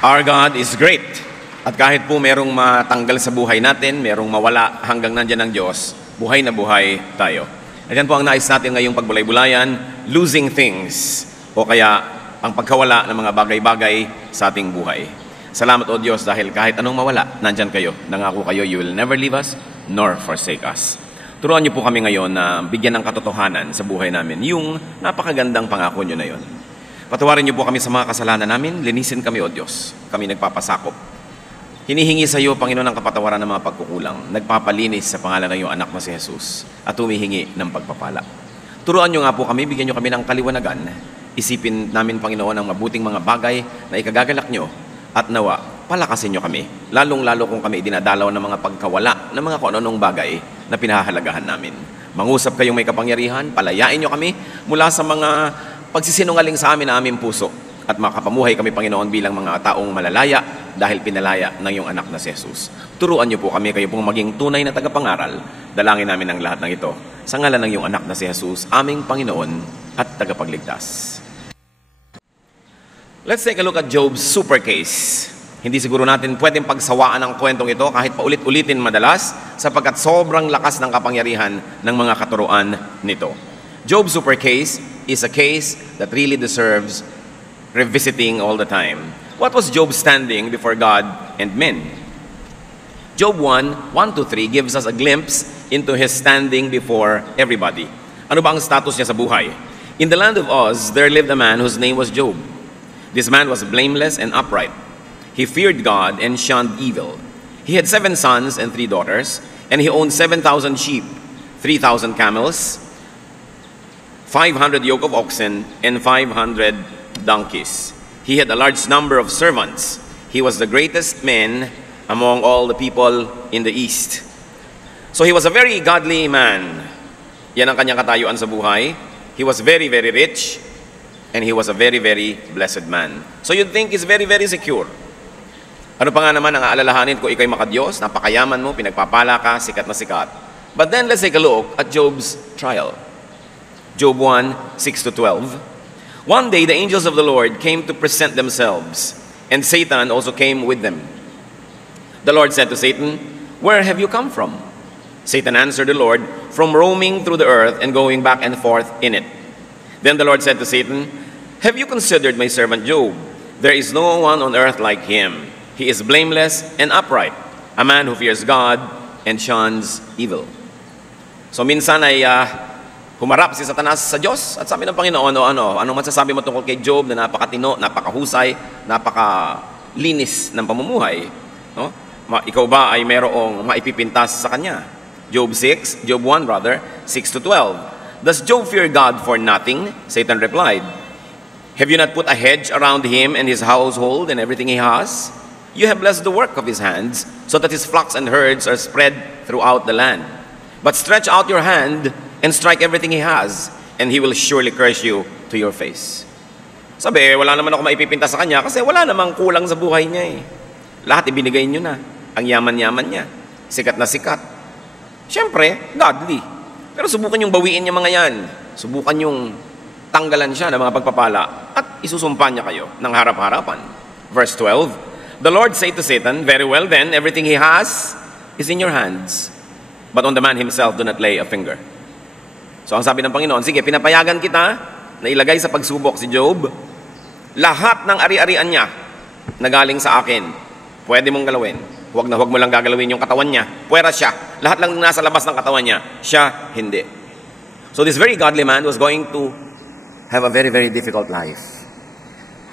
Our God is great. At kahit po merong matanggal sa buhay natin, merong mawala hanggang nandyan ang Diyos, buhay na buhay tayo. At yan po ang nais natin ngayong pagbulay-bulayan, losing things, o kaya ang pagkawala ng mga bagay-bagay sa ating buhay. Salamat o Diyos dahil kahit anong mawala, nandyan kayo. Nangako kayo, you will never leave us nor forsake us. Turuan niyo po kami ngayon na bigyan ng katotohanan sa buhay namin, yung napakagandang pangako niyo na yon. Patawarin niyo po kami sa mga kasalanan namin, linisin kami o Diyos. Kami nagpapasakop. Hinihingi sa iyo, Panginoon, ang kapatawaran ng mga pagkukulang. Nagpapalinis sa pangalan ng iyong anak na si Jesus at humihingi ng pagpapala. Turuan niyo nga po kami, bigyan niyo kami ng kaliwanagan. Isipin namin, Panginoon, ang mabuting mga bagay na ikagagalak niyo at nawa, palakasin niyo kami. Lalong-lalo kung kami dinadalaw ng mga pagkawala ng mga kung anong bagay na pinahahalagahan namin. Mangusap kayong may kapangyarihan, palayain niyo kami mula sa mga pagsisinungaling sa amin na aming puso at makapamuhay kami, Panginoon, bilang mga taong malalaya dahil pinalaya ng iyong anak na si Jesus. Turuan niyo po kami, kayo pong maging tunay na tagapangaral. Dalangin namin ang lahat ng ito sa ngalan ng iyong anak na si Jesus, aming Panginoon at tagapagligtas. Let's take a look at Job's super case. Hindi siguro natin pwedeng pagsawaan ang kwentong ito kahit paulit-ulitin madalas sapagkat sobrang lakas ng kapangyarihan ng mga katuruan nito. Job's super case is a case that really deserves revisiting all the time. What was Job standing before God and men? Job 1:1-3 gives us a glimpse into his standing before everybody. Ano ba ang status niya sa buhay? In the land of Uz, there lived a man whose name was Job. This man was blameless and upright. He feared God and shunned evil. He had 7 sons and 3 daughters, and he owned 7,000 sheep, 3,000 camels, 500 yoke of oxen, and 500 donkeys. He had a large number of servants. He was the greatest man among all the people in the east. So he was a very godly man. Yan ang kanyang katayuan sa buhay. He was very, very rich, and he was a very, very blessed man. So you'd think he's very, very secure. Ano pa nga naman ang aalalahanin kung ikaw'y makadiyos, napakayaman mo, pinagpapala ka, sikat na sikat. But then let's take a look at Job's trial. Job 1:6-12. One day the angels of the Lord came to present themselves, and Satan also came with them. The Lord said to Satan, "Where have you come from?" Satan answered the Lord, "From roaming through the earth and going back and forth in it." Then the Lord said to Satan, "Have you considered my servant Job? There is no one on earth like him. He is blameless and upright, a man who fears God and shuns evil." So minsan ay humarap si Satanas sa Diyos at sabi ng Panginoon, anong masasabi mo tungkol kay Job na napakatino, napakahusay, napakalinis ng pamumuhay? No? Ikaw ba ay mayroong maipipintas sa kanya? Job 1 rather, 6-12. Does Job fear God for nothing? Satan replied, "Have you not put a hedge around him and his household and everything he has? You have blessed the work of his hands, so that his flocks and herds are spread throughout the land. But stretch out your hand and strike everything he has, and he will surely curse you to your face." Sabi, wala naman ako maipipinta sa kanya kasi wala namang kulang sa buhay niya eh. Lahat ibinigay niyo na. Ang yaman-yaman niya. Sikat na sikat. Siyempre, godly. Pero subukan yung bawiin niya mga yan. Subukan yung tanggalan siya ng mga pagpapala at isusumpa niya kayo ng harap-harapan. Verse 12, the Lord said to Satan, "Very well then, everything he has is in your hands. But on the man himself, do not lay a finger." So ang sabi ng Panginoon, sige, pinapayagan kita na ilagay sa pagsubok si Job. Lahat ng ari-arian niya na galing sa akin, pwede mong galawin. Huwag mo lang gagalawin yung katawan niya. Puwera siya. Lahat lang nasa labas ng katawan niya. Siya, hindi. So this very godly man was going to have a very, very difficult life.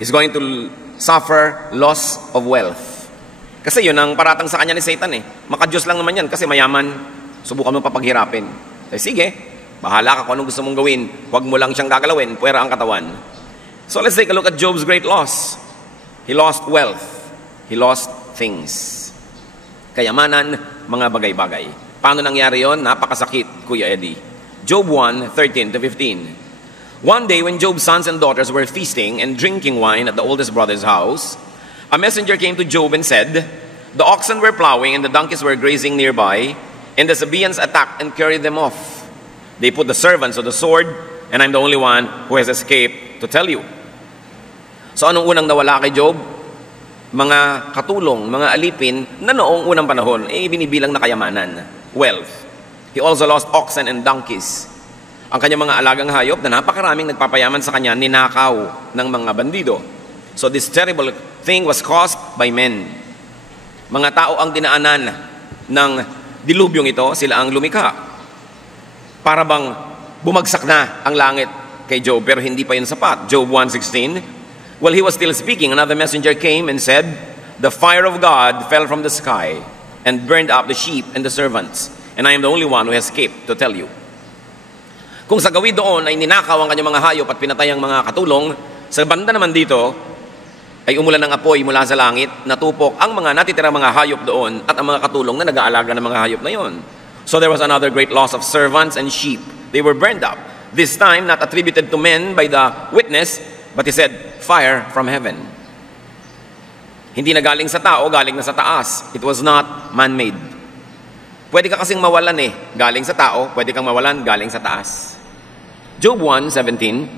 He's going to suffer loss of wealth. Kasi yun ang paratang sa kanya ni Satan eh. Makadiyos lang naman yan kasi mayaman. Subukan mo papaghirapin. Sige, bahala ka kung anong gusto mong gawin. Huwag mo lang siyang gagalawin. Puwera ang katawan. So let's take a look at Job's great loss. He lost wealth. He lost things. Kayamanan, mga bagay-bagay. Paano nangyari yon? Napakasakit, Kuya Eddie. Job 1:13-15. One day when Job's sons and daughters were feasting and drinking wine at the oldest brother's house, a messenger came to Job and said, "The oxen were plowing and the donkeys were grazing nearby, and the Sabaeans attacked and carried them off. They put the servants to the sword, and I'm the only one who has escaped to tell you." So anong unang nawala kay Job? mga katulong, mga alipin na noong unang panahon, binibilang na kayamanan, wealth. He also lost oxen and donkeys. Ang kanyang mga alagang hayop na napakaraming nagpapayaman sa kanya, ninakaw ng mga bandido. So this terrible thing was caused by men. Mga tao ang dinaanan ng dilubyong ito, sila ang lumikha. Para bang bumagsak na ang langit kay Job, pero hindi pa yun sapat. Job 1:16, while he was still speaking, another messenger came and said, the fire of God fell from the sky and burned up the sheep and the servants, and I am the only one who has escaped to tell you. Kung sa gawin doon ay ninakaw ang kanyang mga hayop at pinatay ang mga katulong, sa banda naman dito ay umulan ng apoy mula sa langit, natupok ang mga natitirang mga hayop doon at ang mga katulong na nag-aalaga ng mga hayop na yon. So there was another great loss of servants and sheep. They were burned up. This time not attributed to men by the witness, but he said, fire from heaven. Hindi na galing sa tao, galing na sa taas. It was not man-made. Pwede ka kasing mawalan galing sa tao, pwede kang mawalan galing sa taas. Job 1:17,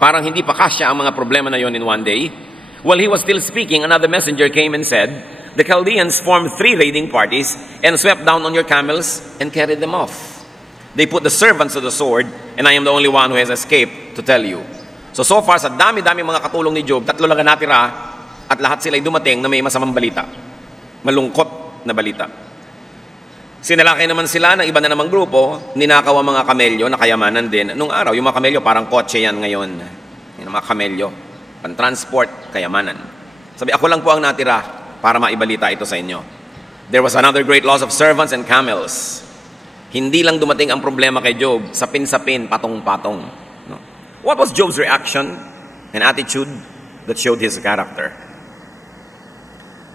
parang hindi pa kasya ang mga problema na yon in one day. While he was still speaking, another messenger came and said, the Chaldeans formed 3 raiding parties and swept down on your camels and carried them off. They put the servants to the sword, and I am the only one who has escaped to tell you. So far, sa dami-dami mga katulong ni Job, 3 lang ang natira, at lahat sila ay dumating na may masamang balita. Malungkot na balita. Sinalakay naman sila ng iba na namang grupo, ninakaw ang mga kamelyo na kayamanan din. Nung araw, yung mga kamelyo parang kotse yan ngayon. Yung mga kamelyo, pan-transport, kayamanan. Sabi, ako lang po ang natira para maibalita ito sa inyo. There was another great loss of servants and camels. Hindi lang dumating ang problema kay Job, sapin-sapin, patong-patong. No? What was Job's reaction and attitude that showed his character?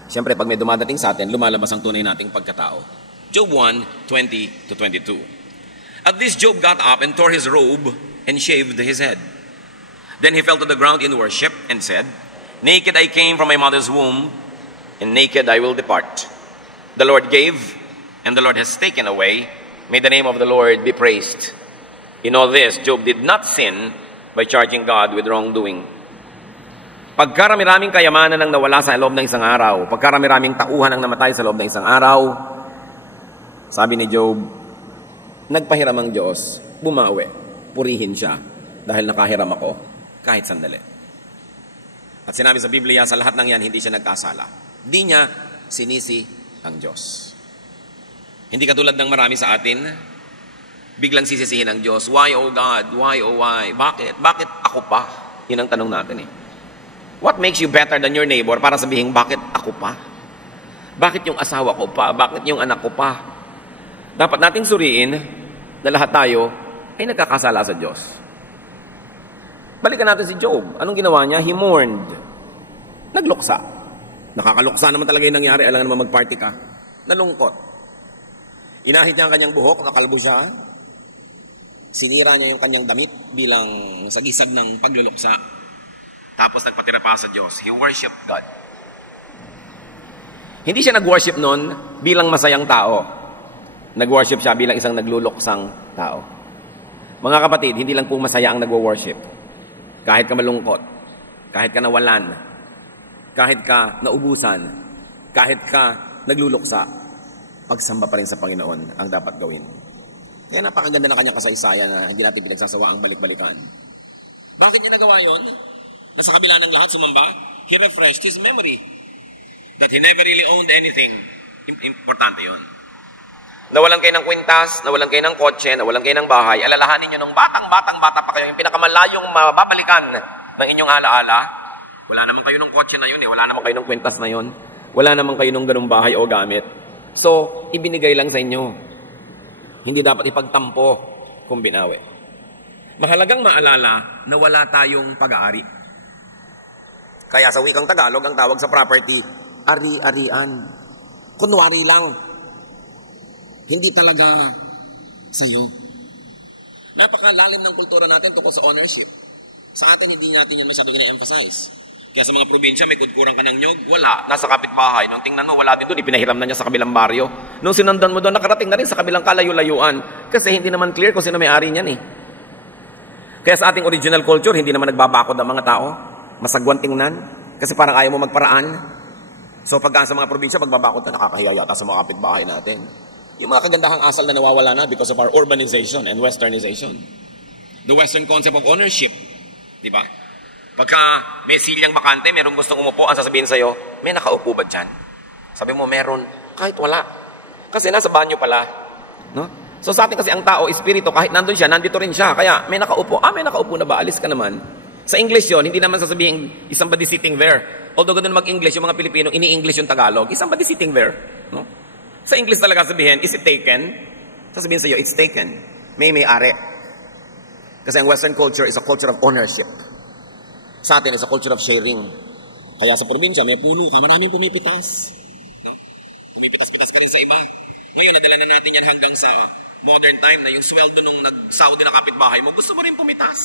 Siyempre, pag may dumadating sa atin, lumalabas ang tunay nating pagkatao. Job 1:20-22. At this Job got up and tore his robe and shaved his head. Then he fell to the ground in worship and said, naked I came from my mother's womb, and naked I will depart. The Lord gave, and the Lord has taken away. May the name of the Lord be praised. In all this, Job did not sin by charging God with wrongdoing. Pagkarami-raming kayamanan ang nawala sa loob ng isang araw, pagkarami-raming tauhan ang namatay sa loob ng isang araw, sabi ni Job, nagpahiram ang Diyos, bumawi, purihin siya, dahil nakahiram ako, kahit sandali. At sinabi sa Biblia, sa lahat ng yan, hindi siya nagkasala. Di niya sinisi ang Diyos. Hindi katulad ng marami sa atin, biglang sisisihin ang Diyos, why, oh God, why, oh why, bakit? Bakit ako pa? Yun ang tanong natin What makes you better than your neighbor para sabihin, bakit ako pa? Bakit yung asawa ko pa? Bakit yung anak ko pa? Dapat nating suriin na lahat tayo ay nagkakasala sa Diyos. Balikan natin si Job. Anong ginawa niya? He mourned. Nagluksa. Nakakaluksa naman talaga yung nangyari. Alam naman mag-party ka. Nalungkot. Inahit niya ang kanyang buhok. Nakalbo siya. Sinira niya yung kanyang damit bilang sagisag ng pagluluksa. Tapos nagpatira pa sa Diyos. He worshiped God. Hindi siya nag-worship noon bilang masayang tao. Nag-worship siya bilang isang nagluluksang tao. Mga kapatid, hindi lang po masaya ang nag-worship. Kahit ka malungkot, kahit ka nawalan, kahit ka naubusan, kahit ka nagluluksa, pagsamba pa rin sa Panginoon ang dapat gawin. Kaya napakaganda ng kanyang kasaysayan na hindi natin pinagsasawa ang balik-balikan. Bakit niya nagawa yon? Na sa kabila ng lahat sumamba, he refreshed his memory that he never really owned anything. Importante yon. Nawalan kayo ng kwintas, nawalan kayo ng kotse, nawalan kayo ng bahay, alalahanin nyo nung bata pa kayo, yung pinakamalayong mababalikan ng inyong alaala, wala naman kayo ng kotse na yun wala naman kayo ng kwintas na yun, wala naman kayo ng ganung bahay o gamit. So, ibinigay lang sa inyo. Hindi dapat ipagtampo kung binawi. Mahalagang maalala na wala tayong pag-aari. Kaya sa wikang Tagalog, ang tawag sa property, ari-arian. Kunwari lang. Hindi talaga sa'yo. Napakalalim ng kultura natin tungkol sa ownership. Sa atin, hindi natin yan masyadong ina-emphasize. Kaya sa mga probinsya, may kudkurang ka ng nyog, wala. Nasa kapitbahay. Nung tingnan mo, wala din doon, ipinahiram na niya sa kabilang baryo. Nung sinundan mo doon, nakarating na rin sa kabilang kalayo-layuan. Kasi hindi naman clear kung sino may-ari niyan Kaya sa ating original culture, hindi naman nagbabakod ang mga tao. Masagwan tingnan. Kasi parang ayaw mo magparaan. So pagka sa mga probinsya, magbabakot na, nakakahiya yata sa mga kapitbahay natin. Yung mga kagandahang asal na nawawala na because of our urbanization and westernization. The western concept of ownership. Di ba? Pagka may silyang bakante, merong gustong umupo, ang sasabihin sa'yo, may nakaupo ba dyan? Sabi mo, meron. Kahit wala. Kasi nasa banyo pala. No? So sa atin kasi ang tao, espiritu, kahit nandun siya, nandito rin siya. Kaya may nakaupo. May nakaupo na ba? Alis ka naman. Sa English yon, hindi naman sasabihin, is somebody sitting there. Although ganun mag-English, yung mga Pilipino, ini-English yung Tagalog. Is somebody sitting there? No? Sa English talaga sabihin, is it taken? Sasabihin sa'yo, it's taken. May-ari. Kasi ang Western culture is a culture of ownership. Sa atin, is a culture of sharing. Kaya sa probinsya, may puno ka, maraming pumipitas. No? Pumipitas-pitas ka rin sa iba. Ngayon, nadala na natin yan hanggang sa modern time na yung sweldo nung nag-Saudi na kapitbahay mo, gusto mo rin pumitas.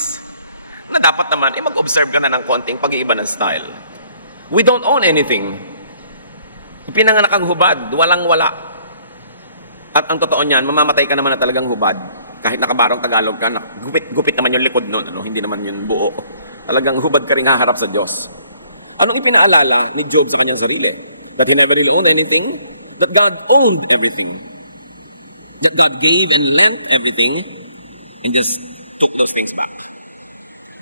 Na dapat naman, mag-observe ka na ng konting pag-iiba ng style. We don't own anything. Ipinanganak ang hubad, walang-wala. At ang totoo niyan, mamamatay ka naman na talagang hubad. Kahit nakabarong Tagalog ka, gupit naman yung likod nun, hindi naman yun buo. Talagang hubad ka rin haharap sa Diyos. Anong ipinaalala ni Job sa kanyang sarili? That he never really owned anything? That God owned everything. That God gave and lent everything and just took those things back.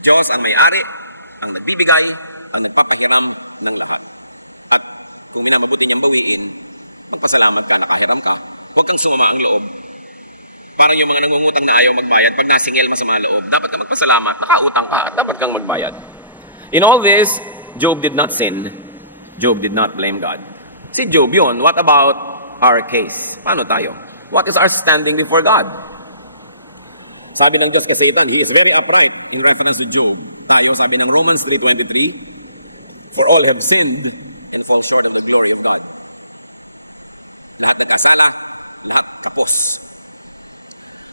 Diyos ang may-ari, ang nagbibigay, ang nagpapahiram ng lahat. At kung minamabuti niyang bawiin, magpasalamat ka, nakahiram ka. Huwag kang sumama ang loob. Parang yung mga nangungutang na ayaw magbayad, pag nasingil masama ang loob, dapat ka magpasalamat, nakautang ka, at dapat kang magbayad. In all this, Job did not sin. Job did not blame God. Si Job yun, what about our case? Paano tayo? What is our standing before God? Sabi ng Diyos kay Satan, he is very upright in reference to Job. Tayo, sabi ng Romans 3:23, for all have sinned and fall short of the glory of God. Lahat nagkasala, lahat kapos.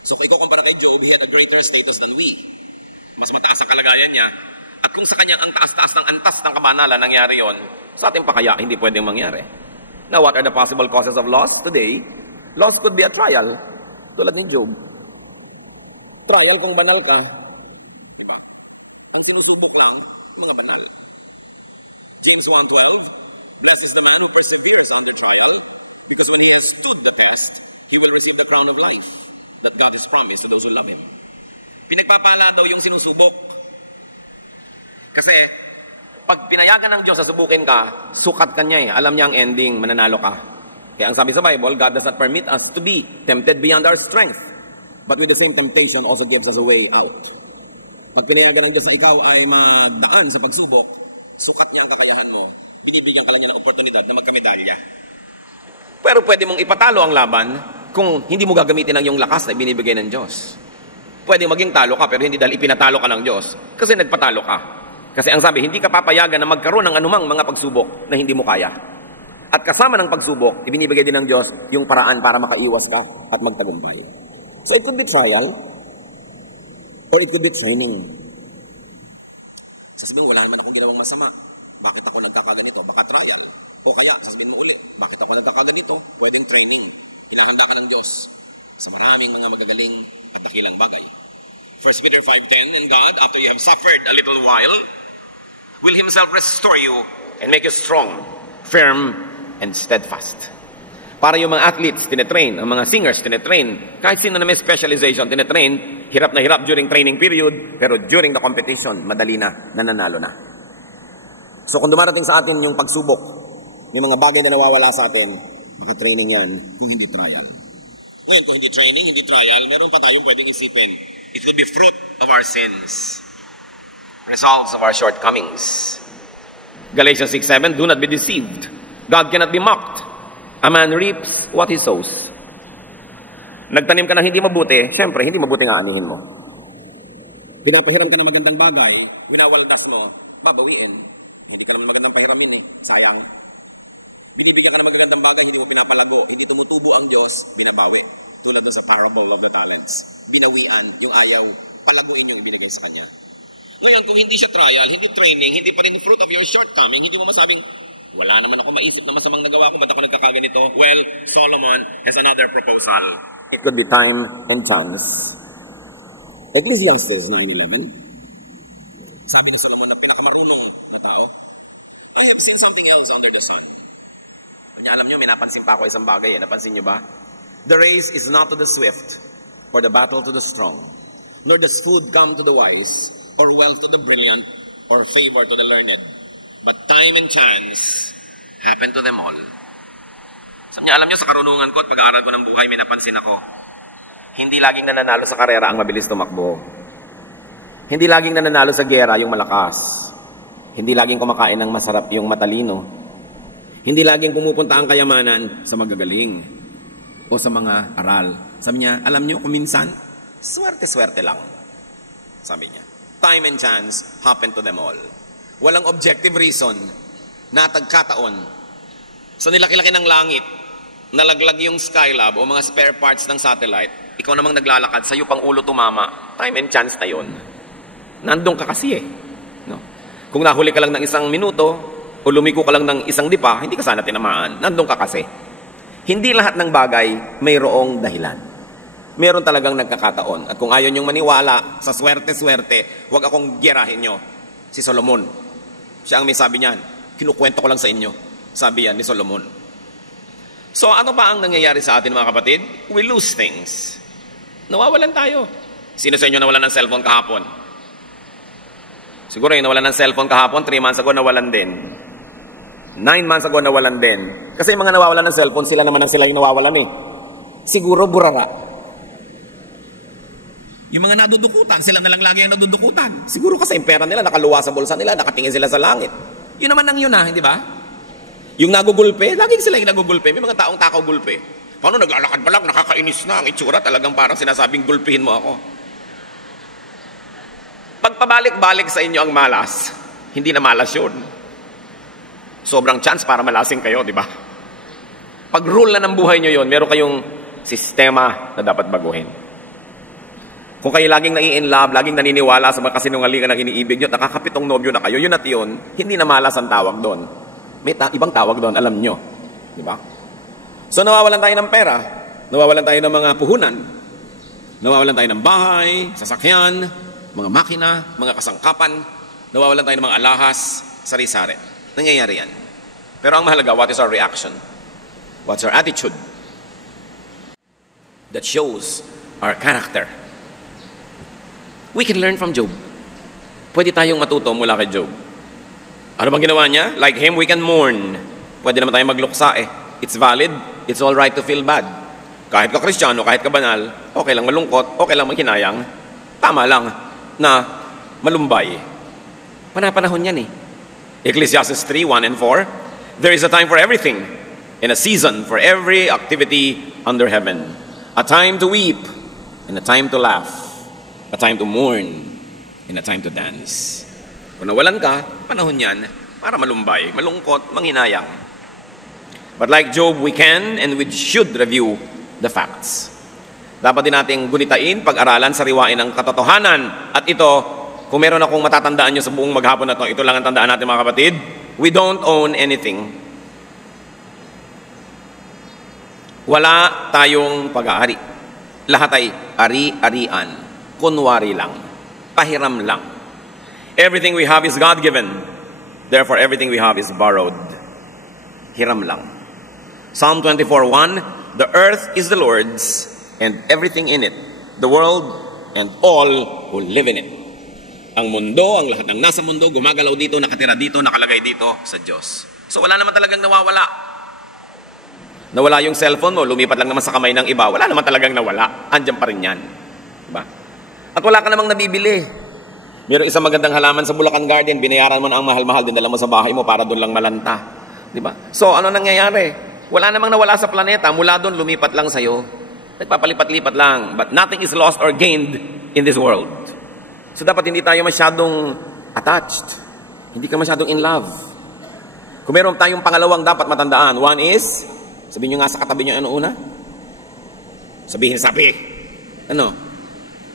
So kung ikukumpara kay Job, he had a greater status than we. Mas mataas ang kalagayan niya. At kung sa kanya ang taas-taas ng antas ng kabanalan nangyari yon, sa ating pa kaya hindi pwedeng mangyari. Now, what are the possible causes of loss today? Loss could be a trial. Tulad ni Job. Trial kung banal ka. Diba? Ang sinusubok lang, mga banal. James 1:12, blessed is the man who perseveres under trial, because when he has stood the test, he will receive the crown of life that God has promised to those who love Him. Pinagpapala daw yung sinusubok. Kasi, pag pinayagan ng Diyos sa subukin ka, sukat ka niya eh. Alam niya ang ending, mananalo ka. Kaya ang sabi sa Bible, God does not permit us to be tempted beyond our strength. But with the same temptation also gives us a way out. Pag pinayagan ng Diyos na ikaw ay magdaan sa pagsubok, sukat niya ang kakayahan mo. Binibigyan ka lang niya ng oportunidad na magkamedalya. Pero pwede mong ipatalo ang laban kung hindi mo gagamitin ang iyong lakas na ibinibigay ng Diyos. Pwede maging talo ka pero hindi dahil ipinatalo ka ng Diyos. Kasi nagpatalo ka. Kasi ang sabi, hindi ka papayagan na magkaroon ng anumang mga pagsubok na hindi mo kaya. At kasama ng pagsubok, ibinibigay din ng Diyos yung paraan para makaiwas ka at magtagumpay. So it could be trial or it could be training. Sasabihin, wala naman akong ginawang masama. Bakit ako nagkakaganito? Baka trial. O kaya, sasabihin mo uli, bakit ako nagkakaganito? Pwedeng training. Hinahanda ka ng Diyos sa maraming mga magagaling at dakilang bagay. 1 Peter 5:10, and God, after you have suffered a little while, will Himself restore you and make you strong, firm, and steadfast. Para yung mga athletes, tinetrain, ang mga singers, tinetrain, kahit sino na may specialization, tinetrain, hirap na hirap during training period, pero during the competition, madali na, nananalo na. So kung dumarating sa atin yung pagsubok, yung mga bagay na nawawala sa atin, mga training yan, kung hindi trial. Ngayon, kung hindi training, hindi trial, meron pa tayong pwedeng isipin. It would be fruit of our sins. Results of our shortcomings. Galatians 6:7, do not be deceived. God cannot be mocked. A man reaps what he sows. Nagtanim ka ng hindi mabuti, syempre, hindi mabuti nga anihin mo. Pinapahiram ka ng magandang bagay, winawaldas mo, babawiin. Hindi ka naman magandang pahiramin eh, sayang. Binibigyan ka ng magagandang bagay, hindi mo pinapalago, hindi tumutubo ang Diyos, binabawi. Tulad doon sa parable of the talents. Binawian, yung ayaw, palaguin yung ibinigay sa kanya. Ngayon, kung hindi siya trial, hindi training, hindi pa rin fruit of your shortcoming, hindi mo masabing, wala naman ako maisip na masamang nagawa ko, ba't ako nagkakaganito? Well, Solomon has another proposal. It could be time and chance. Ecclesiastes 9:11. Sabi ni Solomon na pinakamarunong na tao. I have seen something else under the sun. Alam nyo, may napansin pa ako isang bagay. Napansin nyo ba? The race is not to the swift, or the battle to the strong, nor does food come to the wise, or wealth to the brilliant, or favor to the learned. But time and chance happen to them all. Sabi niya, alam nyo, sa karunungan ko at pag-aaral ko ng buhay, may napansin ako. Hindi laging nananalo sa karera ang mabilis tumakbo. Hindi laging nananalo sa gera yung malakas. Hindi laging kumakain ng masarap yung matalino. Hindi laging pumupunta ang kayamanan sa magagaling o sa mga aral. Sabi niya, alam niyo, kung minsan, swerte-swerte lang. Sabi niya, time and chance happen to them all. Walang objective reason na tagkataon sa nilaki-laki ng langit, nalaglag yung Skylab o mga spare parts ng satellite, ikaw namang naglalakad, sa'yo pang ulo tumama, time and chance na yun. Nandun ka kasi eh. No? Kung nahuli ka lang ng isang minuto, o lumiko ka lang ng isang dipa, hindi ka sana tinamaan. Nandun ka kasi. Hindi lahat ng bagay mayroong dahilan. Meron talagang nagkakataon. At kung ayaw niyong maniwala sa swerte-swerte, huwag akong gerahin nyo. Si Solomon. Siya ang may sabi niyan. Kinukwento ko lang sa inyo. Sabi yan ni Solomon. So ano ba ang nangyayari sa atin mga kapatid? We lose things. Nawawalan tayo. Sino sa inyo nawalan ng cellphone kahapon? Siguro yung nawalan ng cellphone kahapon, 3 months ago nawalan din. 9 months ago nawalan din. Kasi yung mga nawawalan ng cellphone, sila naman ang sila yung nawawalan eh. Siguro burara. Yung mga nadudukutan, sila na lang lagi yung nadudukutan. Siguro kasi yung pera nila nakaluwa sa bulsa nila, nakatingin sila sa langit. Yun naman ang yun hindi ba? Yung nagugulpe, laging sila yung nagugulpe. May mga taong takaw gulpe. Paano naglalakad pa lang, nakakainis na. Ang itsura talagang parang sinasabing gulpihin mo ako. Pagpabalik-balik sa inyo ang malas, hindi na malas yun. Sobrang chance para malasing kayo, di ba? Pag rule na ng buhay nyo yun, meron kayong sistema na dapat baguhin. Kung kayo laging nai-in-love, laging naniniwala sa mga kasinungalingan ng iniibig nyo, nakakapitong nobyo na kayo, yun at yun, hindi na malas ang tawag doon. May ibang tawag doon, alam nyo. Di ba? So nawawalan tayo ng pera, nawawalan tayo ng mga puhunan, nawawalan tayo ng bahay, sasakyan, mga makina, mga kasangkapan, nawawalan tayo ng mga alahas, sari-sari. Nangyayari yan. Pero ang mahalaga, what is our reaction? What's our attitude? That shows our character. We can learn from Job. Pwede tayong matuto mula kay Job. Ano bang ginawa niya? Like him, we can mourn. Pwede naman tayong magluksa eh. It's valid. It's all right to feel bad. Kahit ka Kristiyano, kahit ka banal, okay lang malungkot, okay lang maghinayang. Tama lang na malumbay. Panapanahon yan eh. Ecclesiastes 3:1 and 4. There is a time for everything, and a season for every activity under heaven. A time to weep, and a time to laugh. A time to mourn, and a time to dance. Kung nawalan ka, panahon yan para malumbay, malungkot, manghinayang. But like Job, we can and we should review the facts. Dapat din nating gunitain, pag-aralan, sariwain ang katotohanan. At ito, kung meron akong matatandaan nyo sa buong maghapon na ito lang ang tandaan natin mga kapatid, we don't own anything. Wala tayong pag-aari. Lahat ay ari-arian, kunwari lang, pahiram lang. Everything we have is God-given. Therefore, everything we have is borrowed. Hiram lang. Psalm 24:1, the earth is the Lord's, and everything in it, the world, and all who live in it. Ang mundo, ang lahat ng nasa mundo, gumagalaw dito, nakatira dito, nakalagay dito sa Diyos. So wala naman talagang nawawala. Nawala yung cellphone mo, lumipat lang naman sa kamay ng iba, wala naman talagang nawala. Andiyan pa rin yan. Diba? At wala ka namang nabibili. Mayroong isang magandang halaman sa Bulacan Garden, binayaran mo na ang mahal-mahal, dinala mo sa bahay mo para doon lang malanta. Diba? So ano nangyayari? Wala namang nawala sa planeta, mula doon lumipat lang sa'yo. Nagpapalipat-lipat lang. But nothing is lost or gained in this world. So dapat hindi tayo masyadong attached. Hindi ka masyadong in love. Kung meron tayong pangalawang dapat matandaan, one is, sabihin nyo nga sa katabi nyo ano una? Sabi. Ano?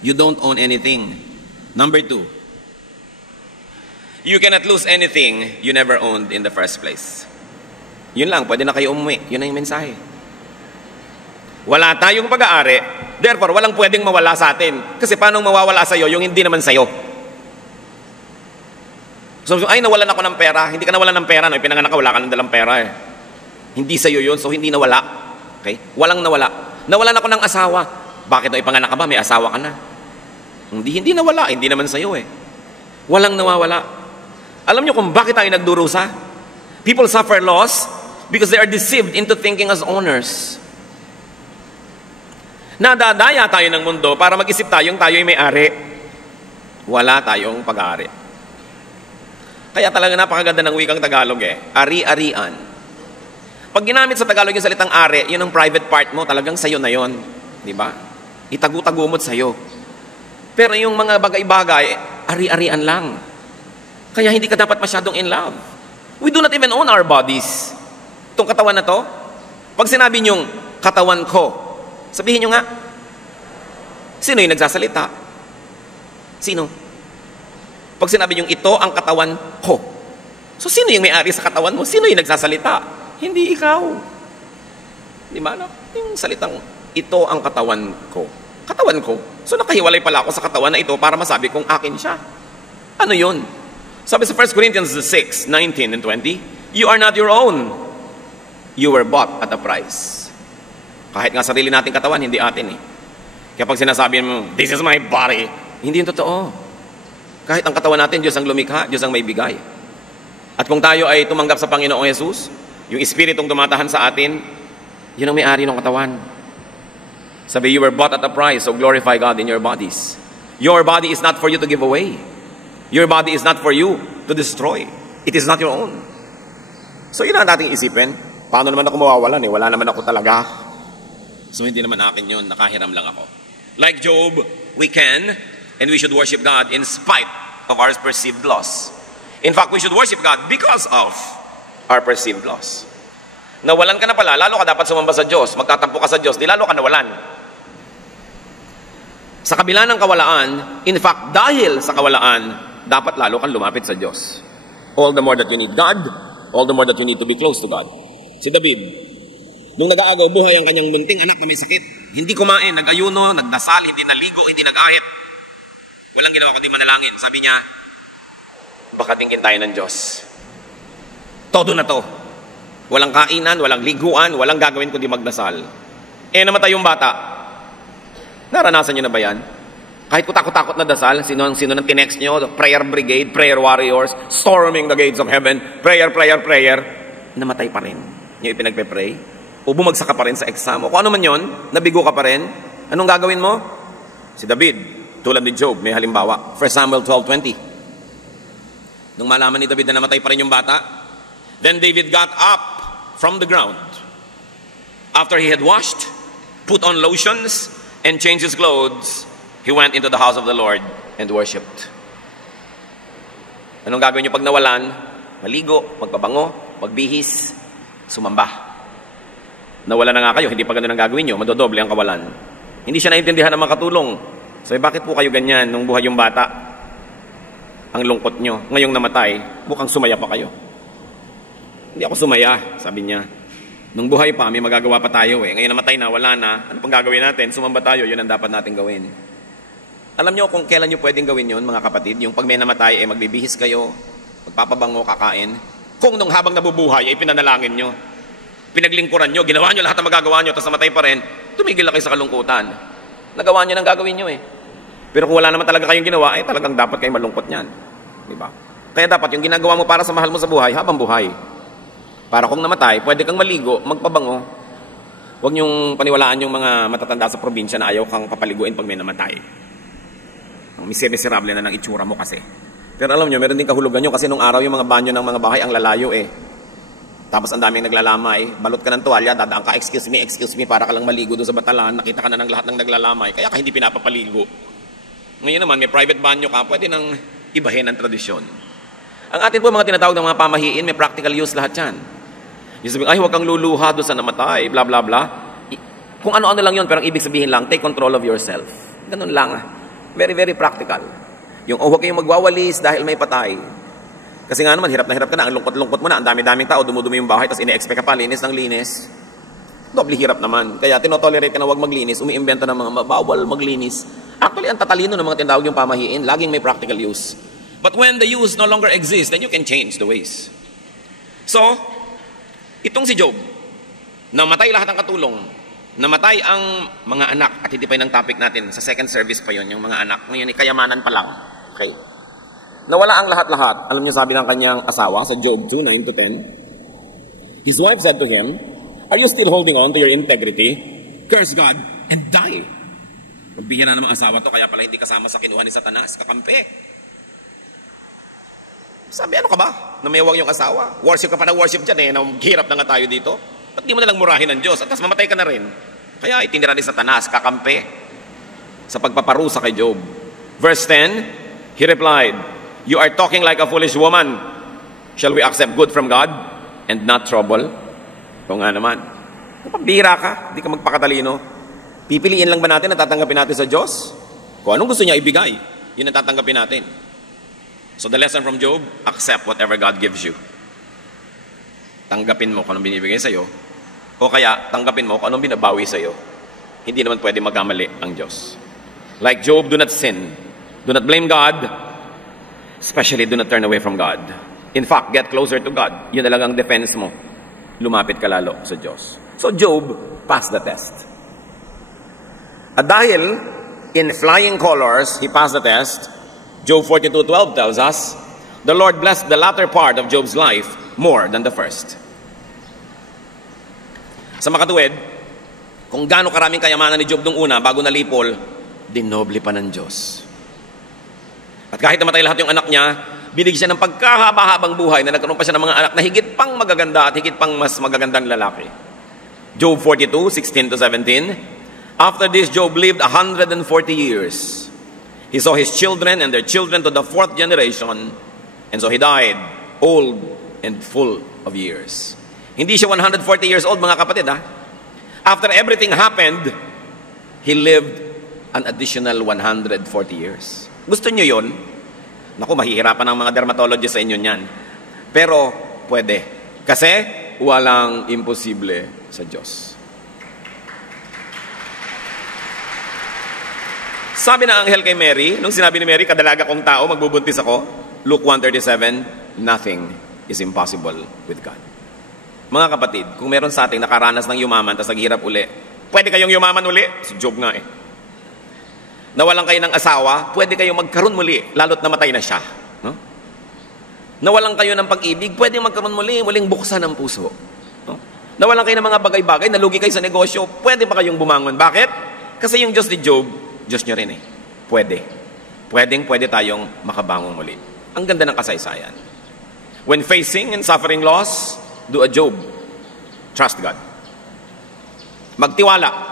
You don't own anything. Number 2, you cannot lose anything you never owned in the first place. Yun lang, pwede na kayo umuwi. Yun na yung mensahe. Wala tayong pag-aari, therefore walang pwedeng mawala sa atin. Kasi paano mawawala sa'yo yung hindi naman sa'yo? So, ay, nawalan ako ng pera. Hindi ka nawalan ng pera. No? Pinanganak ka, wala ka ng dalang pera eh. Hindi sa'yo yun, so hindi nawala. Okay? Walang nawala. Nawalan ako ng asawa. Bakit no, ipanganak ka ba? May asawa ka na. Hindi nawala. Hindi naman sa'yo eh. Walang nawawala. Alam nyo kung bakit tayo nagdurusa? People suffer loss because they are deceived into thinking as owners. Nadadaya tayo ng mundo para mag-isip tayong tayo ay may-ari. Wala tayong pag-aari. Kaya talaga napakaganda ng wikang Tagalog eh. Ari-arian. Pag ginamit sa Tagalog yung salitang ari, yun ang private part mo, talagang sayo na yun. Di ba? Itagu-tagumot sayo. Pero yung mga bagay-bagay, ari-arian lang. Kaya hindi ka dapat masyadong in love. We do not even own our bodies. Itong katawan na to, pag sinabi niyong katawan ko, sabihin niyo nga, sino yung nagsasalita? Sino? Pag sinabi niyong ito ang katawan ko, so sino yung may-ari sa katawan mo? Sino yung nagsasalita? Hindi ikaw. Di ba? Yung salitang, ito ang katawan ko. Katawan ko. So nakahiwalay pala ako sa katawan na ito para masabi kong akin siya. Ano yun? Sabi sa 1 Corinthians 6, 19 and 20, you are not your own. You were bought at a price. Kahit nga sarili nating katawan, hindi atin eh. Kaya pag sinasabi mo, this is my body, hindi yun totoo. Kahit ang katawan natin, Diyos ang lumikha, Diyos ang may bigay. At kung tayo ay tumanggap sa Panginoong Jesus, yung Espiritong tumatahan sa atin, yun ang may-ari ng katawan. Sabi, you were bought at a price, so glorify God in your bodies. Your body is not for you to give away. Your body is not for you to destroy. It is not your own. So yun ang dating isipin. Paano naman ako mawawalan eh? Wala naman ako talaga. So hindi naman akin yun. Nakahiram lang ako. Like Job, we can and we should worship God in spite of our perceived loss. In fact, we should worship God because of our perceived loss. Nawalan ka na pala, lalo ka dapat sumamba sa Diyos. Magtatampo ka sa Diyos, di lalo ka nawalan. Sa kabila ng kawalaan, in fact, dahil sa kawalaan, dapat lalo kang lumapit sa Diyos. All the more that you need God, all the more that you need to be close to God. Si David, nung nag-aagaw buhay ang kanyang munting anak na may sakit, hindi kumain, nag-ayuno, nagdasal, hindi naligo, hindi nag-ahit. Walang ginawa kundi manalangin. Sabi niya, baka tingin tayo ng Diyos. Todo na to. Walang kainan, walang liguan, walang gagawin kundi magdasal. Namatay yung bata. Naranasan niyo na ba yan? Kahit kutakot-takot na dasal, sino nang tinext nyo, the prayer brigade, prayer warriors, storming the gates of heaven, prayer, namatay pa rin. Yung ipinagpe-pray. O bumagsak ka pa rin sa exam. O kung ano man yun, nabigo ka pa rin, anong gagawin mo? Si David, tulad ni Job, may halimbawa. 1 Samuel 12:20. Nung malaman ni David na namatay pa rin yung bata, then David got up from the ground. After he had washed, put on lotions, and changed his clothes, he went into the house of the Lord and worshipped. Anong gagawin niyo pag nawalan? Maligo, magpabango, magbihis, sumamba. Nawala na nga kayo, hindi pa ganun ang gagawin niyo, madodoble ang kawalan. Hindi siya naintindihan ng mga katulong. Sabi, bakit po kayo ganyan nung buhay yung bata? Ang lungkot niyo. Ngayong namatay, mukhang sumaya pa kayo. Hindi ako sumaya, sabi niya. Nung buhay pa, may magagawa pa tayo eh. Ngayon namatay na, wala na. Ano pang gagawin natin? Sumamba tayo, yun ang dapat natin gawin. Alam nyo kung kailan nyo pwedeng gawin yun, mga kapatid? Yung pag may namatay, magbibihis kayo, magpapabango, kakain. Kung nung habang nabubuhay, ay pinanalangin nyo, pinaglingkuran nyo, ginawa nyo lahat ng magagawa nyo, tapos namatay pa rin, tumigil na kayo sa kalungkutan. Nagawa nyo ng gagawin nyo eh. Pero kung wala naman talaga kayong ginawa, ay talagang dapat kayo malungkot niyan. Diba? Kaya dapat yung ginagawa mo para sa mahal mo sa buhay, habang buhay. Para kung namatay, pwede kang maligo, magpabango. Huwag niyong paniwalaan yung mga matatanda sa probinsya na ayaw kang papaliguin pag may namatay. Ang miserable na ng itsura mo kasi. Pero alam nyo, meron din kahulugan nyo kasi nung araw yung mga banyo ng mga bahay ang lalayo eh. Tapos ang daming naglalamay, balot ka ng tuwalya, dadaan ka, excuse me, para ka lang maligo doon sa batalan, nakita ka na ng lahat ng naglalamay, kaya ka hindi pinapapaligo. Ngayon naman, may private banyo ka, pwede nang ibahin ang tradisyon. Ang atin po mga tinatawag ng mga pamahiin, may practical use lahat yan. Yung sabihin, ay huwag kang luluha doon sa namatay, bla bla bla. Kung ano-ano lang yun, pero ang ibig sabihin lang, take control of yourself. Ganun lang. Very, very practical. Yung huwag kayong magwawalis dahil may patay. Kasi nga naman, hirap na hirap ka na, ang lungkot-lungkot mo na, ang dami-daming tao, dumudumi yung bahay, tapos ine-expect ka pa, linis ng linis. Doble hirap naman. Kaya tinotolerate ka na huwag maglinis, umiimbento ng mga bawal maglinis. Actually, ang tatalino ng mga tinatawag yung pamahiin, laging may practical use. But when the use no longer exists, then you can change the ways. So, itong si Job, namatay lahat ng katulong, namatay ang mga anak, at hindi pa yun ang topic natin, sa second service pa yun, yung mga anak. Ngayon, kayamanan pa lang. Okay? Nawala ang lahat-lahat. Alam niyo, sabi ng kanyang asawa sa Job 2, 9 to 10, his wife said to him, "Are you still holding on to your integrity? Curse God and die." Bigyan na ng mga asawa to, kaya pala hindi kasama sa kinuha ni Satanas, kakampi. Sabi, ano ka ba? Namayawag yung asawa. Worship ka pa na worship dyan eh. Naghirap na nga tayo dito. Ba't di mo nalang murahin ng Diyos? At tapos mamatay ka na rin. Kaya itinira ni Satanas, kakampi. Sa pagpaparusa kay Job. Verse 10, he replied, "You are talking like a foolish woman. Shall we accept good from God and not trouble?" Ito nga naman. Pambira ka, di ka magpakatalino. Pipiliin lang ba natin na tatanggapin natin sa Diyos? Kung anong gusto niya ibigay, yun ang tatanggapin natin. So the lesson from Job, accept whatever God gives you. Tanggapin mo kung anong binibigay sa'yo, o kaya tanggapin mo kung anong binabawi sa'yo. Hindi naman pwede magkamali ang Diyos. Like Job, do not sin. Do not blame God. Especially do not turn away from God. In fact, get closer to God. Yun na lang ang defense mo. Lumapit ka lalo sa Diyos. So Job passed the test. At dahil in flying colors, he passed the test, Job 42:12 tells us, the Lord blessed the latter part of Job's life more than the first. Sa makatuwid, kung gaano karaming kayamanan ni Job nung una, bago nalipol, dinoble pa ng Diyos. At kahit namatay lahat yung anak niya, binigyan siya ng pagkahaba-habang buhay na nagkaroon pa siya ng mga anak na higit pang magaganda at higit pang mas magagandang lalaki. Job 42:16 to 17, after this, Job lived 140 years. He saw his children and their children to the 4th generation, and so he died old and full of years. Hindi siya 140 years old, mga kapatid, ha? After everything happened, he lived an additional 140 years. Gusto niyo yun? Naku, mahihirapan ang mga dermatologist sa inyo niyan. Pero, pwede. Kasi, walang imposible sa Diyos. Sabi ng anghel kay Mary, nung sinabi ni Mary, kadalaga kong tao, magbubuntis ako, Luke 1:37, nothing is impossible with God. Mga kapatid, kung meron sa ating nakaranas ng yumaman, tapos naghihirap uli, pwede kayong yumaman uli? Si Job nga eh. Nawalan kayo ng asawa, pwede kayong magkaroon muli, lalo't namatay na siya. No? Nawalan kayo ng pag-ibig, pwede magkaroon muli, muling buksan ang puso. No? Nawalan kayo ng mga bagay-bagay, nalugi kayo sa negosyo, pwede pa kayong bumangon. Bakit? Kasi yung Diyos ni Job, Diyos nyo rin eh. Pwede. Pwede tayong makabangon muli. Ang ganda ng kasaysayan. When facing and suffering loss, do a Job. Trust God. Magtiwala.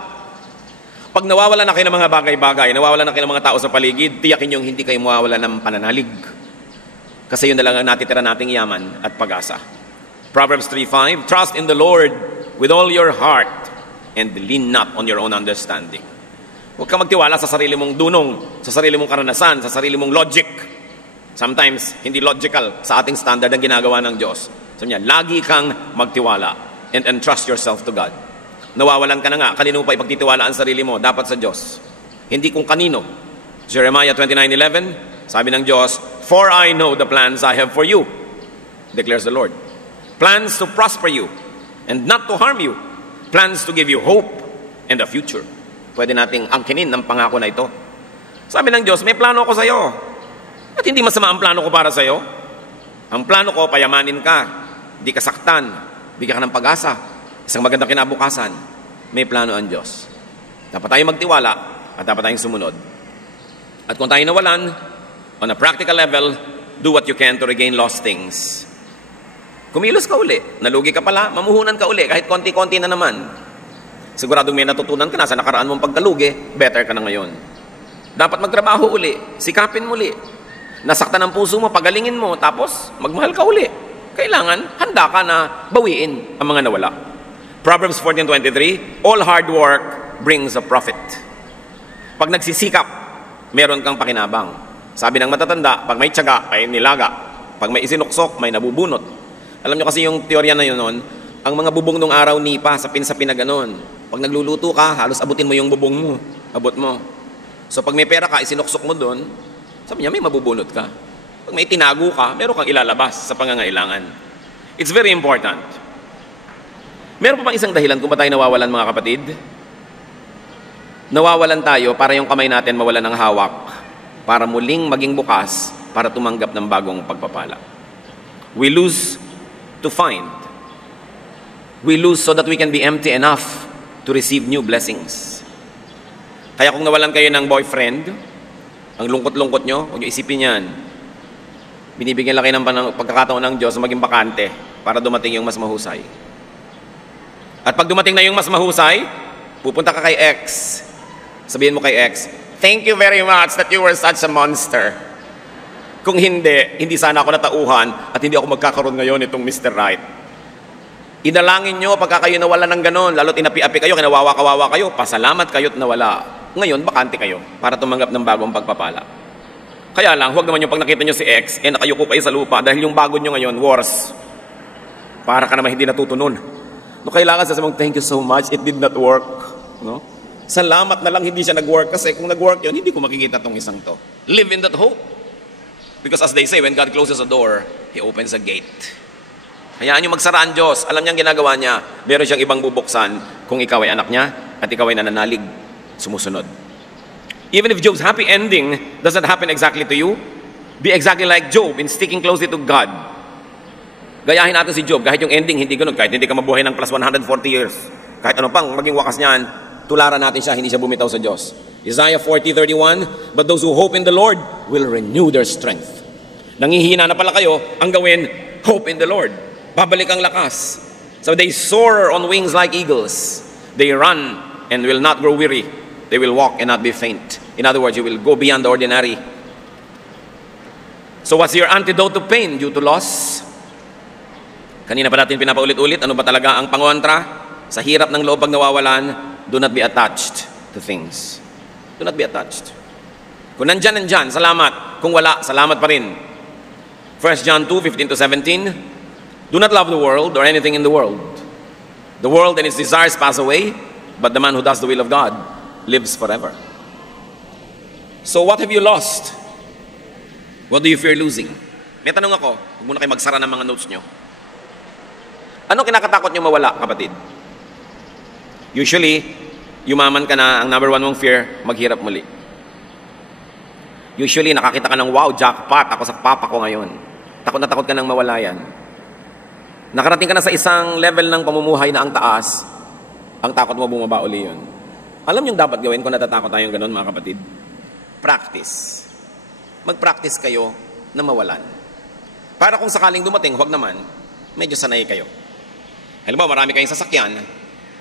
Pag nawawala na kayo ng mga bagay-bagay, nawawala na kayo ng mga tao sa paligid, tiyakin yung hindi kayo mawawala ng pananalig. Kasi yun na lang ang natitira nating yaman at pag-asa. Proverbs 3:5, trust in the Lord with all your heart and lean not on your own understanding. Huwag kang magtiwala sa sarili mong dunong, sa sarili mong karanasan, sa sarili mong logic. Sometimes, hindi logical sa ating standard ang ginagawa ng Diyos. Sabi niya, lagi kang magtiwala and entrust yourself to God. Nawawalan ka na nga, kanino pa ipagtitiwala ang sarili mo? Dapat sa Diyos. Hindi kung kanino. Jeremiah 29:11, sabi ng Diyos, for I know the plans I have for you, declares the Lord. Plans to prosper you and not to harm you. Plans to give you hope and a future. Pwede nating angkinin ng pangako na ito. Sabi ng Diyos, may plano ko sa iyo. At hindi masama ang plano ko para sa iyo. Ang plano ko, payamanin ka, hindi ka saktan, bigyan ka ng pag-asa, isang magandang kinabukasan. May plano ang Diyos. Dapat tayong magtiwala at dapat tayong sumunod. At kung tayo nawalan, on a practical level, do what you can to regain lost things. Kumilos ka uli. Nalugi ka pala, mamuhunan ka uli, kahit konti-konti na naman. Siguradong may natutunan ka na sa nakaraan mong pagkalugi, better ka na ngayon. Dapat magtrabaho uli, sikapin muli. Nasaktan ang puso mo, pagalingin mo, tapos magmahal ka uli. Kailangan, handa ka na bawiin ang mga nawala. Proverbs 14:23, all hard work brings a profit. Pag nagsisikap, meron kang pakinabang. Sabi ng matatanda, pag may tiyaga, ay nilaga. Pag may isinuksok, may nabubunot. Alam nyo kasi yung teorya na yun noon, ang mga bubong nung araw nipa, sapin-sapin na ganon. Pag nagluluto ka, halos abutin mo yung bubong mo. Abot mo. So pag may pera ka, isinuksok mo doon, sabi niya, may mabubunot ka. Pag may tinago ka, meron kang ilalabas sa pangangailangan. It's very important. Meron pa bang isang dahilan kung ba tayo nawawalan, mga kapatid? Nawawalan tayo para yung kamay natin mawalan ng hawak, para muling maging bukas, para tumanggap ng bagong pagpapala. We lose to find. We lose so that we can be empty enough to receive new blessings. Kaya kung nawalan kayo ng boyfriend, ang lungkot-lungkot nyo, huwag nyo isipin yan. Binibigyan lang kayo ng pagkakataon ng Diyos na maging bakante para dumating yung mas mahusay. At pag dumating na yung mas mahusay, pupunta ka kay X. Sabihin mo kay X, "Thank you very much that you were such a monster. Kung hindi sana ako natauhan at hindi ako magkakaroon ngayon itong Mr. Right." Inalangin nyo pagka kayo nawala ng ganon, lalo't inapi-api kayo, kinawawa-kawawa kayo, pasalamat kayo't nawala. Ngayon, bakante kayo para tumanggap ng bagong pagpapala. Kaya lang, huwag naman yung pag nakita nyo si X, nakayuko kayo sa lupa dahil yung bago nyo ngayon, worse. Para ka naman hindi natutunon. No, kailangan sasabihin, "Thank you so much, it did not work." No? Salamat na lang hindi siya nag-work kasi kung nag-work yun, hindi ko makikita tong isang to. Live in that hope. Because as they say, when God closes a door, He opens a gate. Hayaan nyo magsara ang Diyos. Alam niyang ginagawa niya. Meron siyang ibang bubuksan kung ikaw ay anak niya at ikaw ay nananalig, sumusunod. Even if Job's happy ending doesn't happen exactly to you, be exactly like Job in sticking closely to God. Gayahin natin si Job, kahit yung ending hindi ganun, kahit hindi ka mabuhay ng plus 140 years, kahit ano pang maging wakas niyan, tularan natin siya, hindi siya bumitaw sa Diyos. Isaiah 40:31, "But those who hope in the Lord will renew their strength." Nangihina na pala kayo, ang gawin, hope in the Lord. Babalik ang lakas. So they soar on wings like eagles. They run and will not grow weary. They will walk and not be faint. In other words, you will go beyond the ordinary. So what's your antidote to pain due to loss? Kanina pa natin pinapaulit-ulit, ano ba talaga ang pangontra? Sa hirap ng loob pag nawawalan, do not be attached to things. Do not be attached. Kung nandyan, salamat. Kung wala, salamat pa rin. 1 John 2:15-17, "Do not love the world or anything in the world. The world and its desires pass away, but the man who does the will of God lives forever." So what have you lost? What do you fear losing? May tanong ako, huwag muna kayo magsara ng mga notes nyo. Ano kinakatakot nyo mawala, kapatid? Usually, yumaman ka na, ang number one mong fear, maghirap muli. Usually, nakakita ka ng, "Wow, jackpot, ako sa papa ko ngayon." Takot na takot ka nang mawala yan. Nakarating ka na sa isang level ng pamumuhay na ang taas, ang takot mo bumaba uli yun. Alam nyo dapat gawin kung natatakot tayong ganun, mga kapatid? Practice. Mag-practice kayo na mawalan. Para kung sakaling dumating, huwag naman, medyo sanay kayo. Halimbawa, marami kayong sasakyan,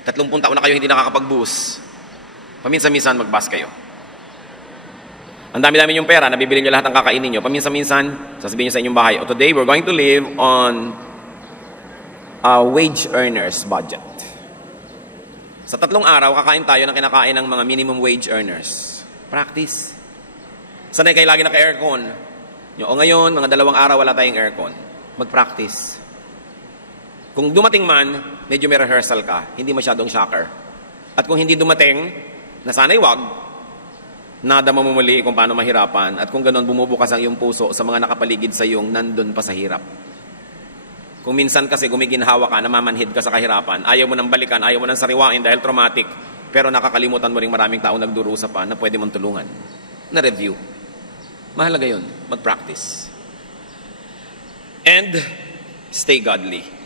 30 taon na kayo hindi nakakapag-bus, paminsan-minsan mag-bus kayo. Ang dami-dami yung pera, nabibili nyo lahat ng kakainin nyo, paminsan-minsan, sasabihin nyo sa inyong bahay, "Today, we're going to live on a wage earner's budget." Sa 3 araw, kakain tayo ng kinakain ng mga minimum wage earners. Practice. Sanay kayo lagi naka-aircon. O ngayon, mga 2 araw wala tayong aircon. Mag-practice. Kung dumating man, medyo may rehearsal ka, hindi masyadong shocker. At kung hindi dumating, na sana'y wag, nada mamumuli kung paano mahirapan, at kung ganon, bumubukas ang iyong puso sa mga nakapaligid sa iyong nandun pa sa hirap. Kung minsan kasi gumiginhawa ka, namamanhid ka sa kahirapan, ayaw mo nang balikan, ayaw mo nang sariwain dahil traumatic, pero nakakalimutan mo ring maraming taong nagdurusa pa na pwede mong tulungan. Na-review. Mahalaga yun, mag-practice. And stay godly.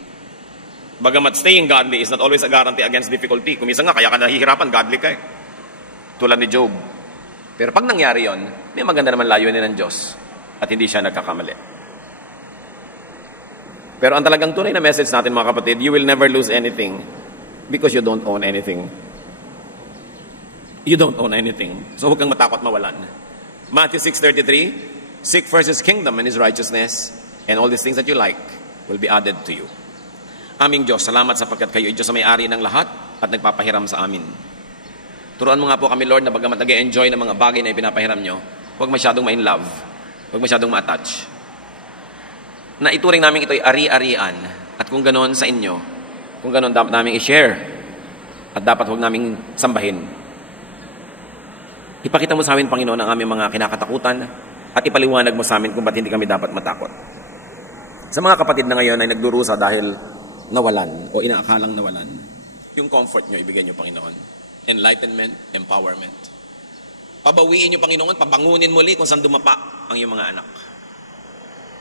Bagamat staying godly is not always a guarantee against difficulty. Kung minsan nga, kaya ka nahihirapan, godly ka eh. Tulad ni Job. Pero pag nangyari yon, may maganda naman layunin ng Diyos at hindi siya nagkakamali. Pero ang talagang tunay na message natin, mga kapatid, you will never lose anything because you don't own anything. You don't own anything. So huwag kang matakot mawalan. Matthew 6:33, "Seek first His kingdom and His righteousness, and all these things that you like will be added to you." Aming Diyos, salamat sapagkat kayo ay Diyos na may-ari ng lahat at nagpapahiram sa amin. Turuan mo nga po kami, Lord, na bagamat nag-enjoy ng mga bagay na ipinapahiram nyo, huwag masyadong ma-in-love, huwag masyadong ma-attach. Na ituring namin ito ay ari-arian, at kung ganoon sa inyo, kung ganoon dapat namin i-share, at dapat huwag namin sambahin. Ipakita mo sa amin, Panginoon, ang aming mga kinakatakutan, at ipaliwanag mo sa amin kung ba't hindi kami dapat matakot. Sa mga kapatid na ngayon ay nagdurusa dahil nawalan o inaakalang nawalan, yung comfort nyo, ibigay nyo, Panginoon. Enlightenment, empowerment. Pabawiin nyo, Panginoon, pabangunin muli kung saan dumapa ang iyong mga anak.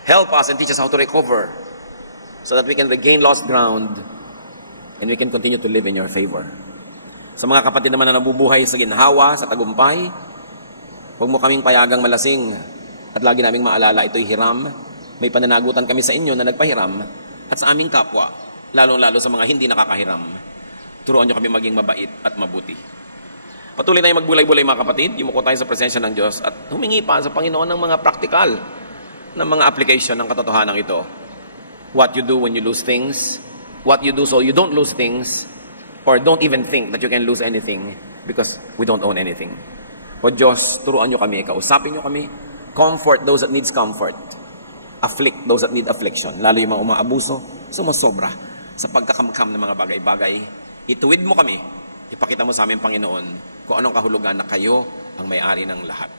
Help us and teach us how to recover so that we can regain lost ground and we can continue to live in your favor. Sa mga kapatid naman na nabubuhay sa ginhawa, sa tagumpay, huwag mo kaming payagang malasing at lagi naming maalala ito'y hiram. May pananagutan kami sa inyo na nagpahiram at sa aming kapwa, lalong-lalo sa mga hindi nakakahiram. Turuan nyo kami maging mabait at mabuti. Patuloy na yung magbulay-bulay mga kapatid, yumuko tayo sa presensya ng Diyos at humingi pa sa Panginoon ng mga praktikal na mga application ng katotohanan ito. What you do when you lose things, what you do so you don't lose things, or don't even think that you can lose anything because we don't own anything. O Diyos, turuan nyo kami, kausapin nyo kami, comfort those that needs comfort, afflict those that need affliction, lalo yung mga umaabuso, sumasobra sa pagkakamkam ng mga bagay-bagay. Ituwid mo kami, ipakita mo sa amin, Panginoon, kung anong kahulugan na kayo ang may-ari ng lahat.